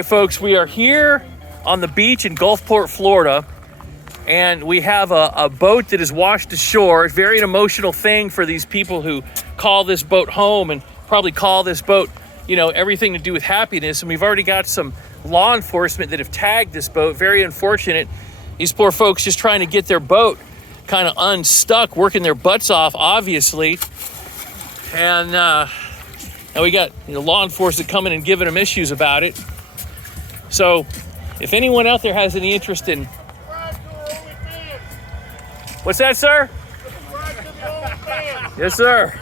Hey folks, we are here on the beach in Gulfport, Florida, and we have a boat that is washed ashore. It's very an emotional thing for these people who call this boat home and probably call this boat, you know, everything to do with happiness. And we've already got some law enforcement that have tagged this boat. Very unfortunate. These poor folks just trying to get their boat kind of unstuck, working their butts off, obviously. And we got law enforcement coming and giving them issues about it. So, if anyone out there has any interest in... What's that, sir? Yes, sir.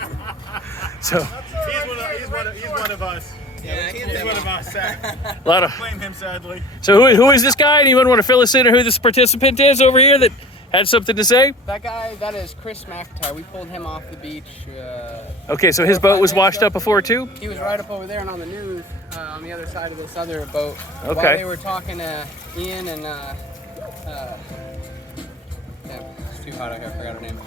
So He's one of us. Yeah, he's one of us. A lot of blame him, sadly. So who is this guy? Anyone want to fill us in on who this participant is over here that had something to say? That guy, that is Chris McIntyre. We pulled him off the beach. Okay, so his boat was washed up before too? He was right up over there and on the news on the other side of this other boat. Okay. While they were talking to Ian and it's too hot out here. I forgot her name.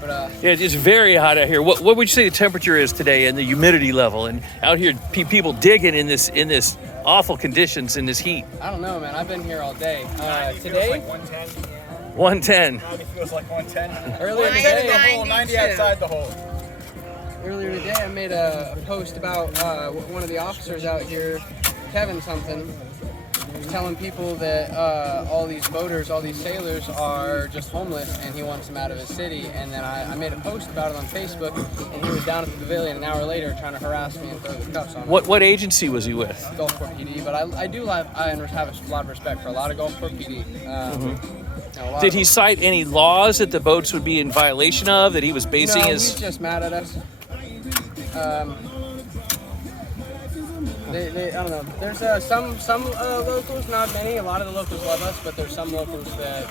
But yeah, it's very hot out here. What would you say the temperature is today and the humidity level? And out here, people digging in this awful conditions in this heat. I don't know, man. I've been here all day. Today, like 110. 110. It feels like 110. Earlier the today, hole, 90 outside the hole. Earlier today, I made a post about one of the officers out here, Kevin something, was telling people that all these boaters, all these sailors are just homeless and he wants them out of his city. And then I made a post about it on Facebook, and he was down at the pavilion an hour later trying to harass me and throw the cuffs on me. What agency was he with? Gulfport PD, but I have a lot of respect for a lot of Gulfport PD. Did he cite any laws that the boats would be in violation of, that he was basing his... he's just mad at us. I don't know. There's some locals, not many. A lot of the locals love us, but there's some locals that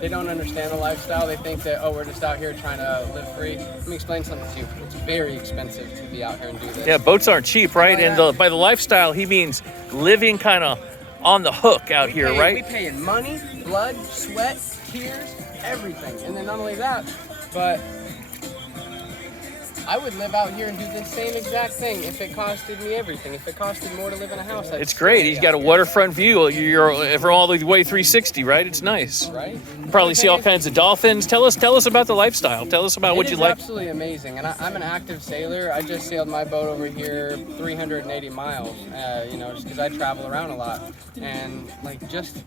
they don't understand the lifestyle. They think that, we're just out here trying to live free. Let me explain something to you. It's very expensive to be out here and do this. Yeah, boats aren't cheap, right? And by the lifestyle, he means living kind of on the hook out here, right? We pay in money, blood, sweat, tears, everything. And then not only that, but I would live out here and do the same exact thing if it costed me everything. If it costed more to live in a house, it's great. He's got a waterfront view. You're from all the way 360, right? It's nice. Right. You probably see all kinds of dolphins. Tell us about the lifestyle. Tell us about what you like. It's absolutely amazing. And I'm an active sailor. I just sailed my boat over here 380 miles, just because I travel around a lot. And just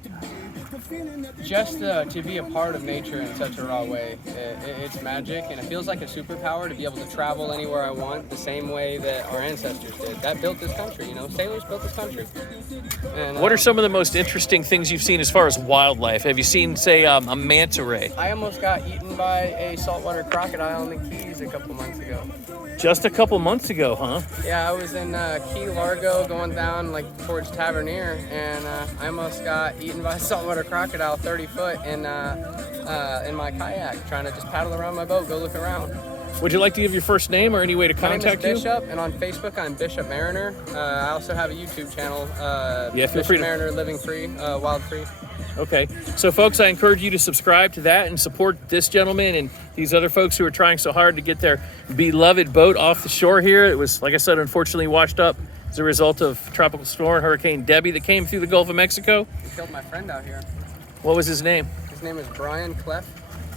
to be a part of nature in such a raw way, it's magic, and it feels like a superpower to be able to travel anywhere I want the same way that our ancestors did. That built this country, sailors built this country. And, what are some of the most interesting things you've seen as far as wildlife? Have you seen, say, a manta ray? I almost got eaten by a saltwater crocodile in the Keys a couple months ago. Just a couple months ago, huh? Yeah, I was in Key Largo going down towards Tavernier, and I almost got eaten by a saltwater crocodile 30 foot in my kayak, trying to just paddle around my boat, go look around. Would you like to give your first name or any way to contact you? My name is Bishop, and on Facebook I'm Bishop Mariner. I also have a YouTube channel, feel Bishop free to... Mariner Living Free, Wild Free. Okay, so folks, I encourage you to subscribe to that and support this gentleman and these other folks who are trying so hard to get their beloved boat off the shore here. It was, like I said, unfortunately washed up as a result of tropical storm Hurricane Debby that came through the Gulf of Mexico. He killed my friend out here. What was his name? His name is Brian Clef.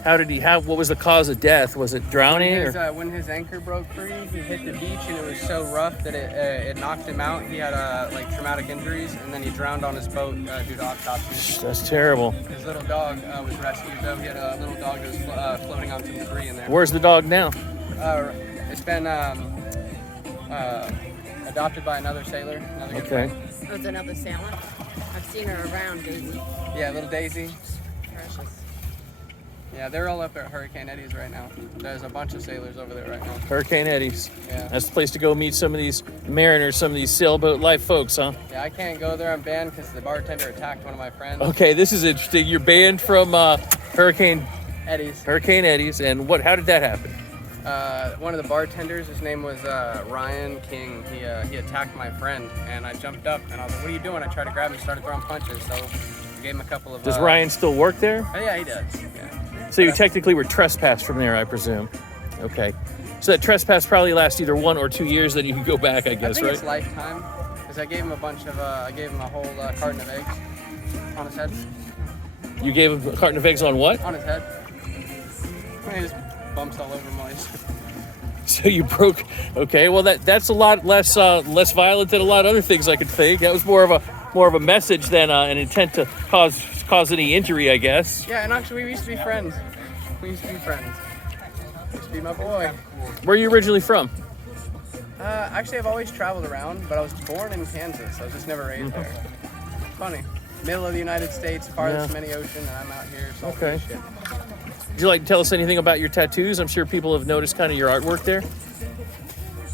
What was the cause of death? Was it drowning? When his anchor broke free, he hit the beach and it was so rough that it knocked him out. He had traumatic injuries, and then he drowned on his boat due to autopsy. That's terrible. His little dog was rescued though. He had a little dog that was floating on some debris in there. Where's the dog now? It's been adopted by another sailor. Good friend. Oh, it's another sailor? I've seen her around, Daisy. Yeah, little Daisy. Precious. Yeah, they're all up at Hurricane Eddies right now. There's a bunch of sailors over there right now. Hurricane Eddies. Yeah. That's the place to go meet some of these mariners, some of these sailboat life folks, huh? Yeah, I can't go there. I'm banned because the bartender attacked one of my friends. Okay, this is interesting. You're banned from Hurricane Eddies. Hurricane Eddies, and how did that happen? One of the bartenders, his name was Ryan King. He attacked my friend, and I jumped up, and I was like, "What are you doing?" I tried to grab him, started throwing punches, so I gave him a couple of... Does Ryan still work there? Oh, yeah, he does. Yeah. So you technically were trespassed from there, I presume. Okay. So that trespass probably lasts either 1 or 2 years, then you can go back, I guess, I think right? it's lifetime. Because I gave him a whole carton of eggs on his head. You gave him a carton of eggs on what? On his head. He just bumps all over my. So you broke. Okay, well that's a lot less violent than a lot of other things I could think. That was more of a message than an intent to cause any injury, I guess. Yeah, and actually we used to be friends. He used to be my boy. Where are you originally from? Actually, I've always traveled around, but I was born in Kansas. I was just never raised there. Funny. Middle of the United States, farthest from any ocean, and I'm out here solving this shit. Would you like to tell us anything about your tattoos? I'm sure people have noticed kind of your artwork there.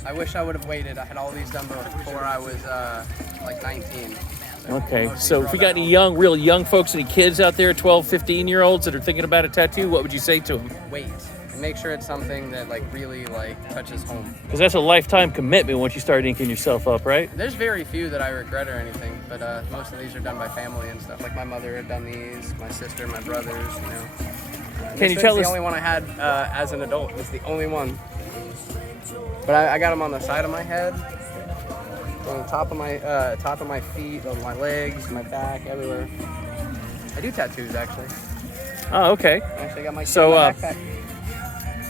I wish I would have waited. I had all these done before I was like 19. Okay, so if we got any real young folks, any kids out there, 12, 15-year-olds that are thinking about a tattoo, what would you say to them? Wait, and make sure it's something that like really like touches home. Because that's a lifetime commitment once you start inking yourself up, right? There's very few that I regret or anything, but most of these are done by family and stuff. Like my mother had done these, my sister, my brothers, you know. Can you tell us? The only one I had as an adult. It's the only one. But I got them on the side of my head, on the top of my feet, on my legs, my back, everywhere. I do tattoos actually. Oh, okay. I actually got my backpack.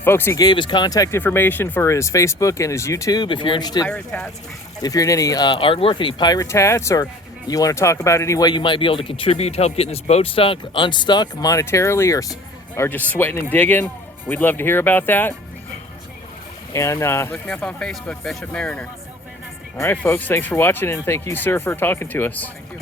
Folks, he gave his contact information for his Facebook and his YouTube. If you're interested, pirate tats? if you're in any artwork, any pirate tats, or you want to talk about any way you might be able to contribute to help getting this boat unstuck monetarily, or just sweating and digging, we'd love to hear about that. And look me up on Facebook, Bishop Mariner. All right, folks, thanks for watching, and thank you, sir, for talking to us. Thank you.